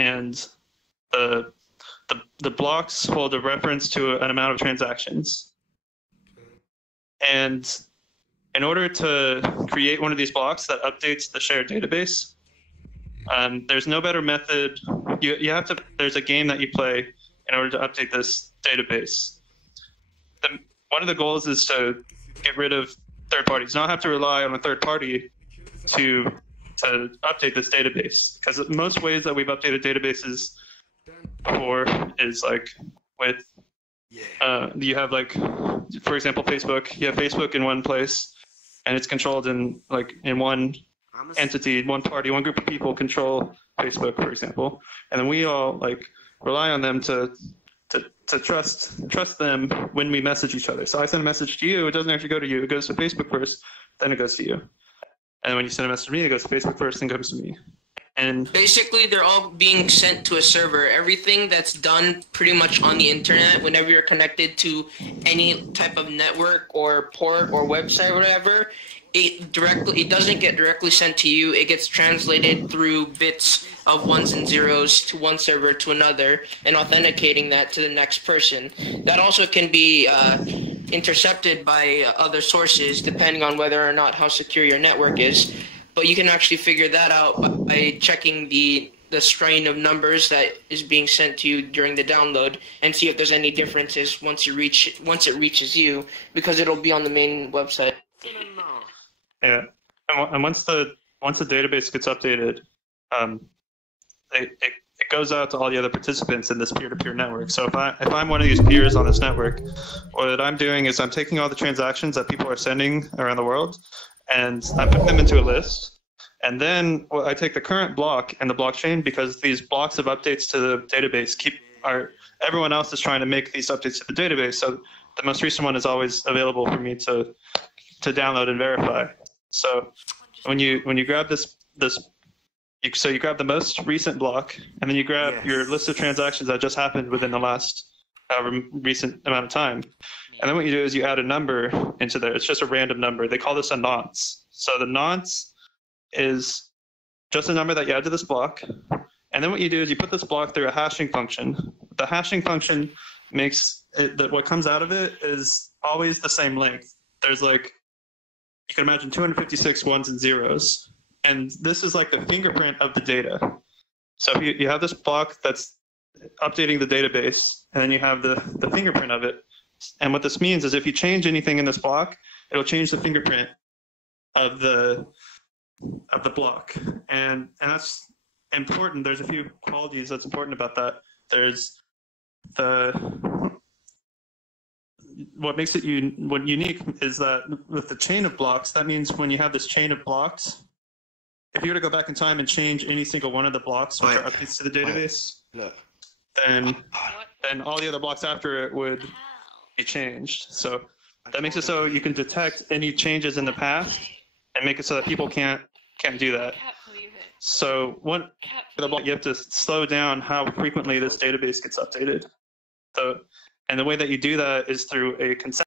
and the blocks hold a reference to an amount of transactions. And in order to create one of these blocks that updates the shared database, there's no better method. You have to. There's a game that you play in order to update this database. One of the goals is to get rid of third parties. Not have to rely on a third party to update this database, because most ways that we've updated databases before is like with you have, like, for example, Facebook. You have Facebook in one place, and it's controlled in one entity, one party, one group of people control Facebook, for example, and then we all like rely on them to trust them when we message each other. So I send a message to you, it doesn't actually go to you, it goes to Facebook first, then it goes to you. And when you send a message to me, it goes to Facebook first, then comes to me. And basically, they're all being sent to a server. Everything that's done pretty much on the internet, whenever you're connected to any type of network or port or website or whatever, it doesn't get directly sent to you. It gets translated through bits of ones and zeros to one server to another, and authenticating that to the next person. That also can be intercepted by other sources, depending on whether or not how secure your network is. But you can actually figure that out by checking the string of numbers that is being sent to you during the download, and see if there's any differences once it reaches you, because it'll be on the main website. Yeah, and once the database gets updated, it goes out to all the other participants in this peer-to-peer network. So if I'm one of these peers on this network, what I'm doing is I'm taking all the transactions that people are sending around the world, and I put them into a list. And then I take the current block and the blockchain, because these blocks of updates to the database everyone else is trying to make these updates to the database. So the most recent one is always available for me to download and verify. So when you grab you grab the most recent block, and then you grab your list of transactions that just happened within the last recent amount of time. And then what you do is you add a number into there. It's just a random number. They call this a nonce. So the nonce is just a number that you add to this block. And then what you do is you put this block through a hashing function. The hashing function makes it that what comes out of it is always the same length. There's you can imagine 256 ones and zeros. And this is like the fingerprint of the data. So if you have this block that's updating the database, and then you have the fingerprint of it. And what this means is if you change anything in this block, it'll change the fingerprint of the block. And that's important. There's a few qualities that's important about that. There's what makes it unique is that with the chain of blocks, that means when you have this chain of blocks, if you were to go back in time and change any single one of the blocks which are updates to the database, then all the other blocks after it would be changed. So that makes it so you can detect any changes in the past and make it so that people can't do that. So you have to slow down how frequently this database gets updated. So, and the way that you do that is through a consent